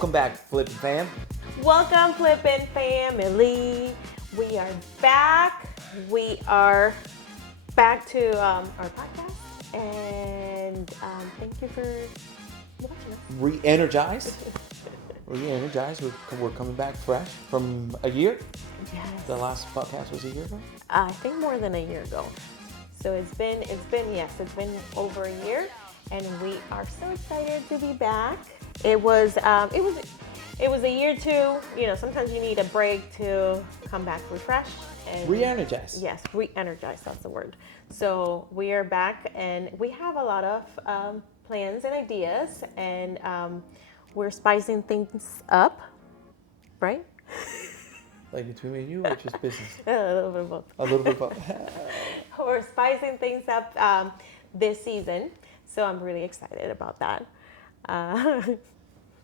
Welcome back, Flippin fam. Welcome, Flippin family. We are back. We are back to our podcast, and thank you for watching us. Re-energized. We're coming back fresh from a year. Yes. The last podcast was a year ago. I think more than a year ago. So it's been over a year, and we are so excited to be back. It was a year too. You know, sometimes you need a break to come back refreshed and Re-energized. Yes, re-energized. That's the word. So we are back, and we have a lot of plans and ideas, and we're spicing things up, right? Like between me and you, or just business? A little bit of both. A little bit of both. We're spicing things up this season, so I'm really excited about that.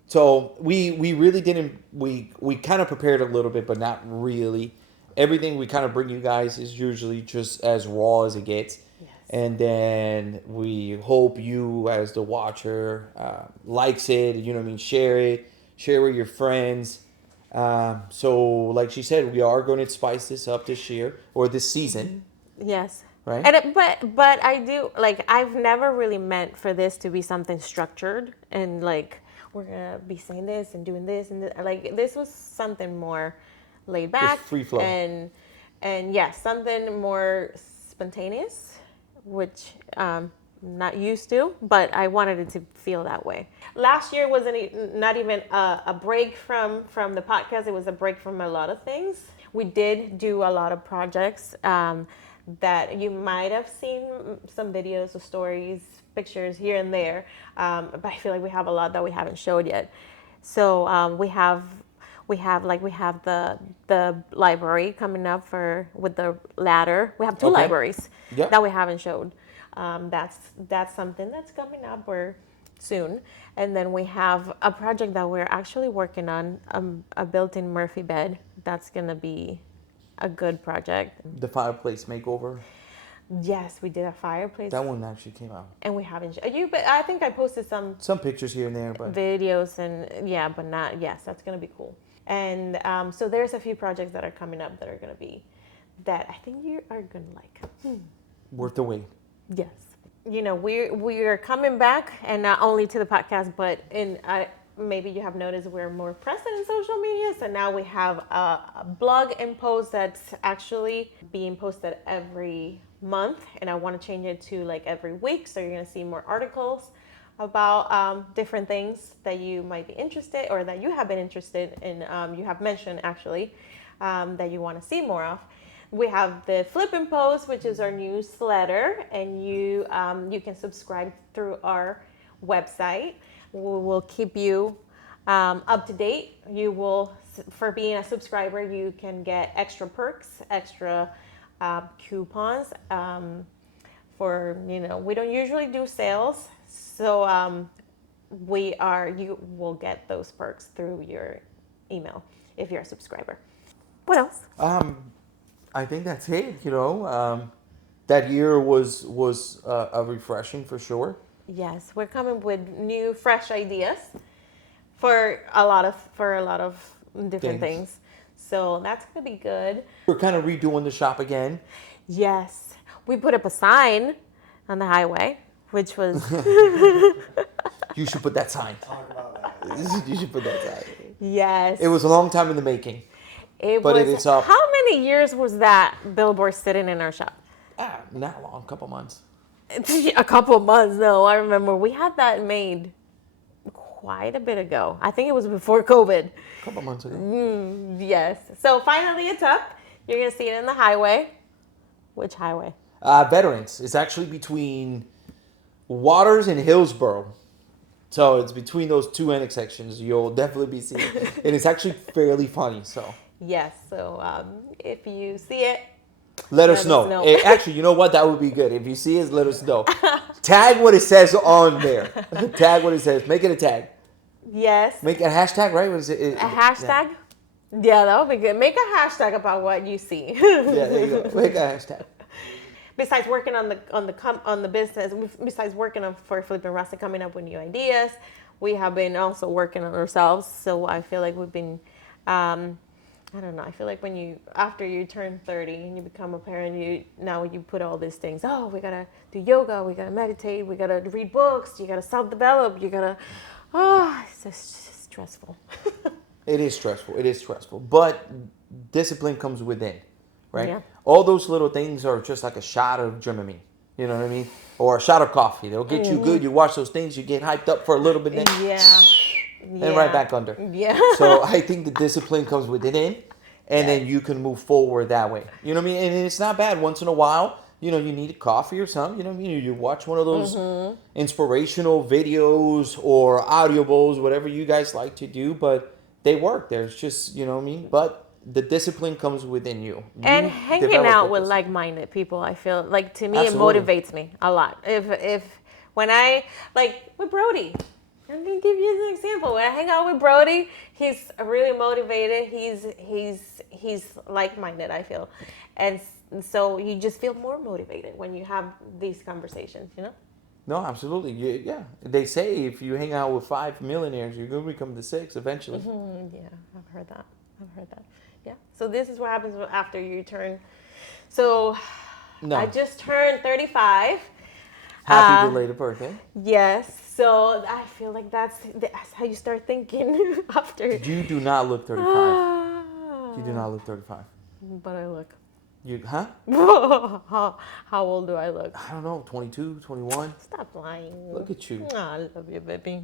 So we really didn't. We kind of prepared a little bit, but not really. Everything we kind of bring you guys is usually just as raw as it gets. Yes. And then we hope you, as the watcher, likes it. You know what I mean? Share it. Share with your friends. So, like she said, we are going to spice this up this year or this season. Yes. Right. And but I do, like, I've never really meant for this to be something structured and like we're gonna be saying this and doing this and like this was something more laid back, just free flow, and yes, something more spontaneous, which not used to, but I wanted it to feel that way. Last year wasn't not even a break from the podcast. It was a break from a lot of things. We did do a lot of projects that you might have seen some videos or stories, pictures here and there, but I feel like we have a lot that we haven't showed yet. So we have the library coming up with the ladder. We have two libraries that we haven't showed. That's something that's coming up or soon. And then we have a project that we're actually working on, a built-in Murphy bed. That's gonna be a good project. The fireplace makeover. Yes, we did a fireplace. That one actually came out. And we haven't. But I think I posted some pictures here and there, but videos and but not. Yes, that's gonna be cool. And so there's a few projects that are coming up that are gonna be that I think you are gonna like. Worth the wait. Yes. You know, we are coming back, and not only to the podcast, but maybe you have noticed we're more present in social media. So now we have a blog and post that's actually being posted every month, and I want to change it to like every week. So you're going to see more articles about different things that you might be interested, or that you have been interested in. You have mentioned actually that you want to see more of. We have the Flippin Post, which is our newsletter, and you can subscribe through our website. We will keep you up to date. You will, for being a subscriber, you can get extra perks, extra coupons. We don't usually do sales, so you will get those perks through your email if you're a subscriber. What else? I think that's it. You know, that year was a refreshing for sure. Yes, we're coming with new, fresh ideas for a lot of different things. So that's gonna be good. We're kind of redoing the shop again. Yes, we put up a sign on the highway, which was. You should put that sign. Talk about that. You should put that sign. Yes. It was a long time in the making. It is up. How many years was that billboard sitting in our shop? Not long, a couple months. A couple months, no. I remember we had that made quite a bit ago. I think it was before COVID. A couple months ago. Yes. So finally it's up. You're going to see it in the highway. Which highway? Veterans. It's actually between Waters and Hillsborough. So it's between those two intersections. You'll definitely be seeing it. And it's actually fairly funny, so. Yes. So if you see it, let us know. Actually, you know what? That would be good. If you see it, let us know. Tag what it says on there. Tag what it says. Make it a tag. Yes. Make a hashtag, right? What is it? A hashtag? Yeah, that would be good. Make a hashtag about what you see. Yeah, there you go. Make a hashtag. Besides working on the business, besides working for Flippin Rustic, coming up with new ideas, we have been also working on ourselves. So I feel like we've been, I don't know. I feel like after you turn 30 and you become a parent, now you put all these things. Oh, we gotta do yoga. We gotta meditate. We gotta read books. You gotta self-develop. It's just stressful. It is stressful. It is stressful. But discipline comes within, right? Yeah. All those little things are just like a shot of Dramamine. You know what I mean? Or a shot of coffee. They'll get you good. You watch those things. You get hyped up for a little bit, then Yeah. and right back under. Yeah. So I think the discipline comes within, and then you can move forward that way. You know what I mean? And it's not bad. Once in a while, you need a coffee or something. You know what I mean? You watch one of those inspirational videos or audiobooks, whatever you guys like to do, but they work. There's just, you know what I mean? But the discipline comes within you. And You hanging develop out that with discipline. like-minded people, I feel like, to me, Absolutely. it motivates me a lot. When I, like with Brody, let me give you an example. When I hang out with Brody, he's really motivated. He's like-minded, I feel. And so you just feel more motivated when you have these conversations, No, absolutely. Yeah. They say if you hang out with 5 millionaires, you're going to become the 6 eventually. Yeah, I've heard that. Yeah. So this is what happens after you turn. So No. I just turned 35. Happy belated birthday. Yes. So I feel like that's how you start thinking after. You do not look 35. You do not look 35. But I look. You, huh? How old do I look? I don't know, 22, 21. Stop lying. Look at you. Oh, I love you, baby.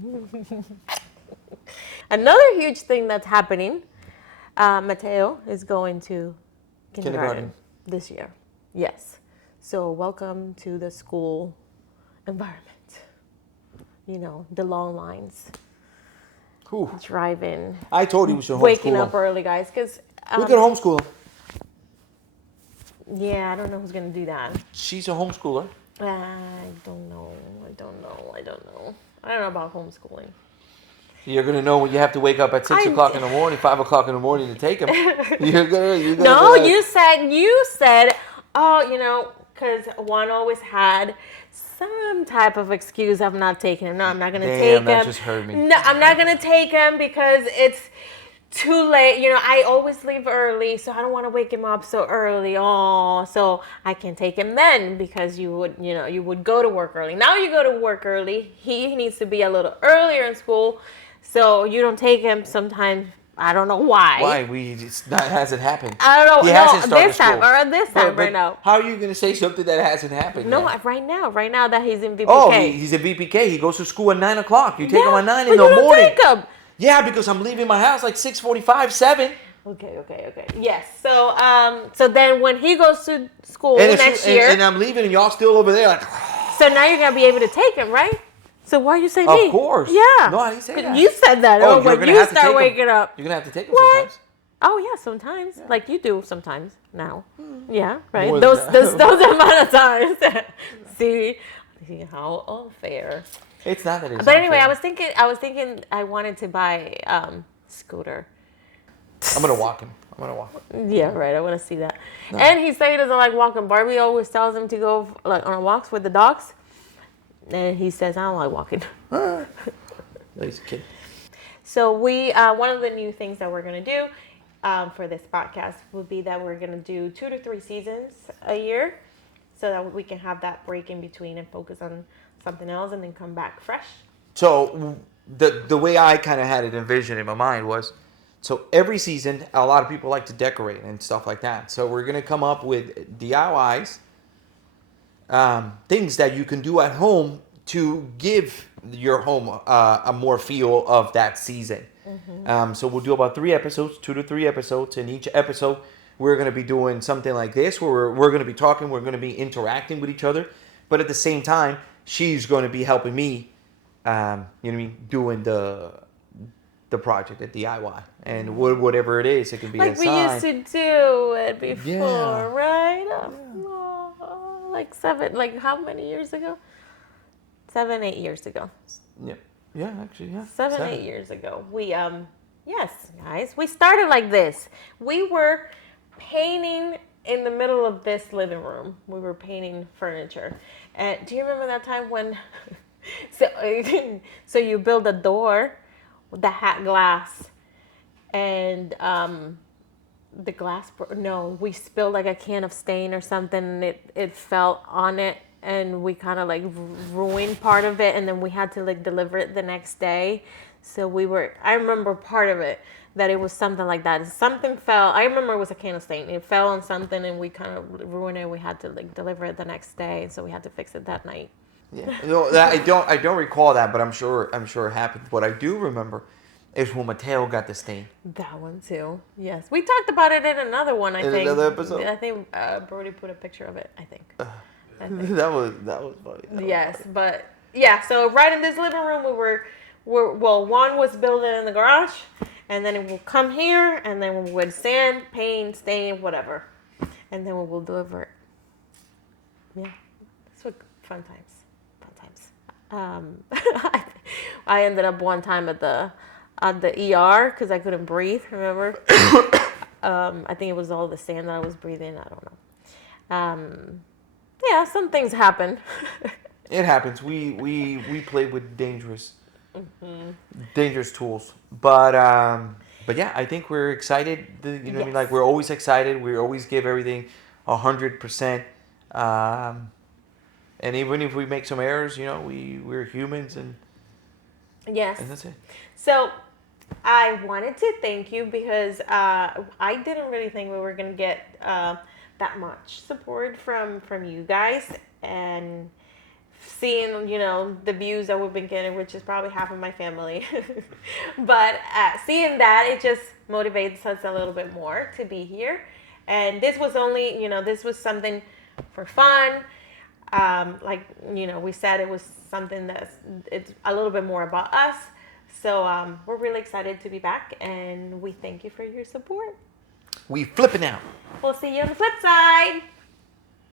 Another huge thing that's happening, Mateo is going to kindergarten this year. Yes. So welcome to the school environment. The long lines. Whew. Driving. I told you we should homeschool Waking him. up early, guys, because We could homeschool him. yeah, I don't know who's gonna do that. She's a homeschooler. I don't know. I don't know about homeschooling. You're gonna know when you have to wake up at 6 o'clock in the morning, 5 o'clock in the morning to take him. You're gonna. No, you said, oh, because Juan always had some type of excuse of not taking him. No, I'm not gonna take him. That just hurt me. No, I'm not gonna take him because it's too late. I always leave early, so I don't want to wake him up so early. Oh, so I can take him then because you would go to work early. Now you go to work early. He needs to be a little earlier in school, so you don't take him sometimes. I don't know why. Why? That hasn't happened. I don't know. He hasn't started this time school. or this time But right now. How are you gonna say something that hasn't happened? No, yet? right now that he's in VPK. Oh, he's a VPK. He goes to school at 9 o'clock. You take him at 9 in the but you don't morning. take him. Yeah, because I'm leaving my house like 6:45, 7. Okay. Yes. So then when he goes to school next year, and I'm leaving, and y'all still over there like. so now you're gonna be able to take him, right? So why you say me? Of course. Yeah. No, I didn't say that. You said that. Oh, when you start waking up. You're gonna have to take him What? sometimes. Oh yeah, sometimes. Yeah. Like you do sometimes now. Yeah, right. More Those than amount of times. See how unfair. It's not that it's But anyway, unfair. I was thinking I wanted to buy scooter. I'm gonna walk him. Yeah, right. I want to see that. No. And he said he doesn't like walking. Barbie always tells him to go like on walks with the dogs, and he says I don't like walking. Lazy kid. So we one of the new things that we're gonna do for this podcast would be that we're gonna do 2 to 3 seasons a year, so that we can have that break in between and focus on something else, and then come back fresh. So the way I kind of had it envisioned in my mind was, so every season a lot of people like to decorate and stuff like that. So we're gonna come up with DIYs, things that you can do at home to give your home a more feel of that season. Mm-hmm. So we'll do about 3 episodes, 2 to 3 episodes. In each episode, we're going to be doing something like this, where we're going to be talking, we're going to be interacting with each other. But at the same time, she's going to be helping me, doing the project at DIY. And whatever it is, it can be like a sign. we used to do it before, right? Oh, like how many years ago? 7, 8 years ago. Yeah, actually, yeah. 7, 8 years ago. We, yes, guys, we started like this. We were painting in the middle of this living room. We were painting furniture. And do you remember that time when So, so you build a door that had glass, and the glass. No, we spilled like a can of stain or something, and it fell on it, and we kind of like ruined part of it, and then we had to like deliver it the next day. So we were. I remember part of it that it was something like that. Something fell. I remember it was a can of stain. It fell on something, and we kind of ruined it. We had to like deliver it the next day, so we had to fix it that night. Yeah, no, I don't recall that, but I'm sure it happened. What I do remember is when Mateo got the stain That one too. Yes, we talked about it in another one. I in think. another episode. I think Brody put a picture of it. I think. That was funny. Yes, but yeah. So right in this living room, well, one was building in the garage, and then it will come here, and then we would sand, paint, stain, whatever, and then we will deliver it. Yeah, it's what fun times. I ended up one time at the ER because I couldn't breathe. Remember? I think it was all the sand that I was breathing. I don't know. Yeah, some things happen. It happens. We play with dangerous tools, but yeah, I think we're excited. You know what I mean? Like we're always excited. We always give everything 100%. And even if we make some errors, you know, we're humans and Yes. and that's it. So I wanted to thank you because I didn't really think we were gonna get that much support from you guys, and seeing the views that we've been getting, which is probably half of my family, but seeing that, it just motivates us a little bit more to be here. And this was only this was something for fun. Like we said, it was something it's a little bit more about us. So we're really excited to be back, and we thank you for your support. We flipping out. We'll see you on the flip side.